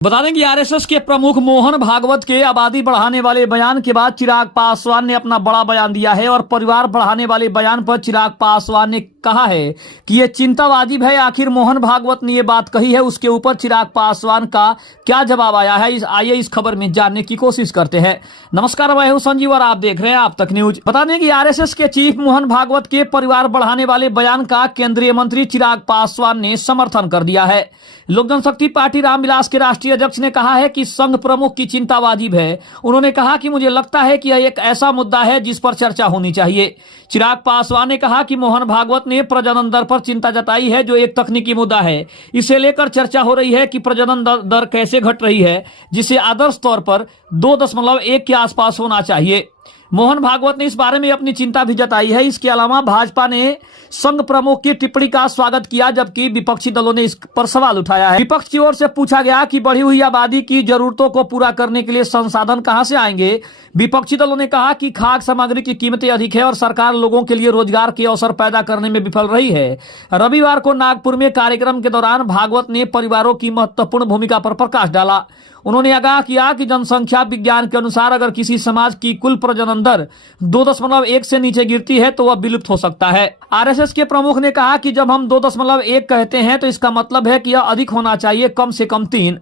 बता दें कि आरएसएस के प्रमुख मोहन भागवत के आबादी बढ़ाने वाले बयान के बाद चिराग पासवान ने अपना बड़ा बयान दिया है और परिवार बढ़ाने वाले बयान पर चिराग पासवान ने कहा है कि ये चिंता वाजिब है। आखिर मोहन भागवत ने ये बात कही है, उसके ऊपर चिराग पासवान का क्या जवाब आया है, आइए इस खबर में जानने की कोशिश करते हैं। नमस्कार, मैं हूं संजीव और आप देख रहे हैं आप तक न्यूज। बता दें कि आरएसएस के चीफ मोहन भागवत के परिवार बढ़ाने वाले बयान का केंद्रीय मंत्री चिराग पासवान ने समर्थन कर दिया है। लोक जनशक्ति पार्टी रामविलास के राष्ट्रीय अध्यक्ष ने कहा है कि संघ प्रमुख की चिंता वाजिब है। उन्होंने कहा कि मुझे लगता है कि यह एक ऐसा मुद्दा है जिस पर चर्चा होनी चाहिए। चिराग पासवान ने कहा कि मोहन भागवत ने प्रजनन दर पर चिंता जताई है, जो एक तकनीकी मुद्दा है। इसे लेकर चर्चा हो रही है कि प्रजनन दर कैसे घट रही है, जिसे आदर्श तौर पर 2.1 के आसपास होना चाहिए। मोहन भागवत ने इस बारे में अपनी चिंता भी जताई है। इसके अलावा भाजपा ने संघ प्रमुख की टिप्पणी का स्वागत किया, जबकि विपक्षी दलों ने इस पर सवाल उठाया है। विपक्ष की ओर से पूछा गया कि बढ़ी हुई आबादी की जरूरतों को पूरा करने के लिए संसाधन कहां से आएंगे। विपक्षी दलों ने कहा कि खाद्य सामग्री की कीमतें अधिक है और सरकार लोगों के लिए रोजगार के अवसर पैदा करने में विफल रही है। रविवार को नागपुर में कार्यक्रम के दौरान भागवत ने परिवारों की महत्वपूर्ण भूमिका पर प्रकाश डाला। उन्होंने आगाह किया कि जनसंख्या विज्ञान के अनुसार अगर किसी समाज की कुल प्रजनन दर 2.1 से नीचे गिरती है तो वह विलुप्त हो सकता है। आरएसएस के प्रमुख ने कहा कि जब हम 2.1 कहते हैं तो इसका मतलब है कि यह अधिक होना चाहिए, कम से कम 3।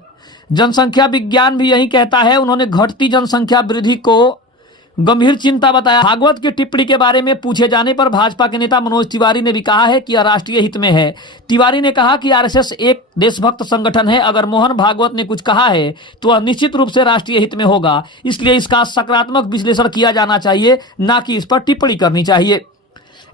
जनसंख्या विज्ञान भी यही कहता है। उन्होंने घटती जनसंख्या वृद्धि को गंभीर चिंता बताया। भागवत की टिप्पणी के बारे में पूछे जाने पर भाजपा के नेता मनोज तिवारी ने भी कहा है कि यह राष्ट्रीय हित में है। तिवारी ने कहा कि आरएसएस एक देशभक्त संगठन है। अगर मोहन भागवत ने कुछ कहा है तो वह निश्चित रूप से राष्ट्रीय हित में होगा, इसलिए इसका सकारात्मक विश्लेषण किया जाना चाहिए, न कि इस पर टिप्पणी करनी चाहिए।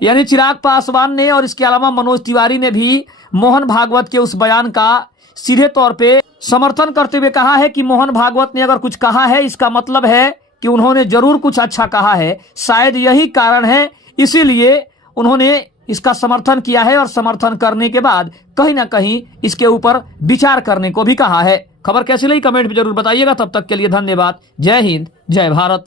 यानी चिराग पासवान ने और इसके अलावा मनोज तिवारी ने भी मोहन भागवत के उस बयान का सीधे तौर पे समर्थन करते हुए कहा है कि मोहन भागवत ने अगर कुछ कहा है, इसका मतलब है कि उन्होंने जरूर कुछ अच्छा कहा है। शायद यही कारण है, इसीलिए उन्होंने इसका समर्थन किया है और समर्थन करने के बाद कहीं ना कहीं इसके ऊपर विचार करने को भी कहा है। खबर कैसी लगी कमेंट में जरूर बताइएगा। तब तक के लिए धन्यवाद। जय हिंद, जय भारत।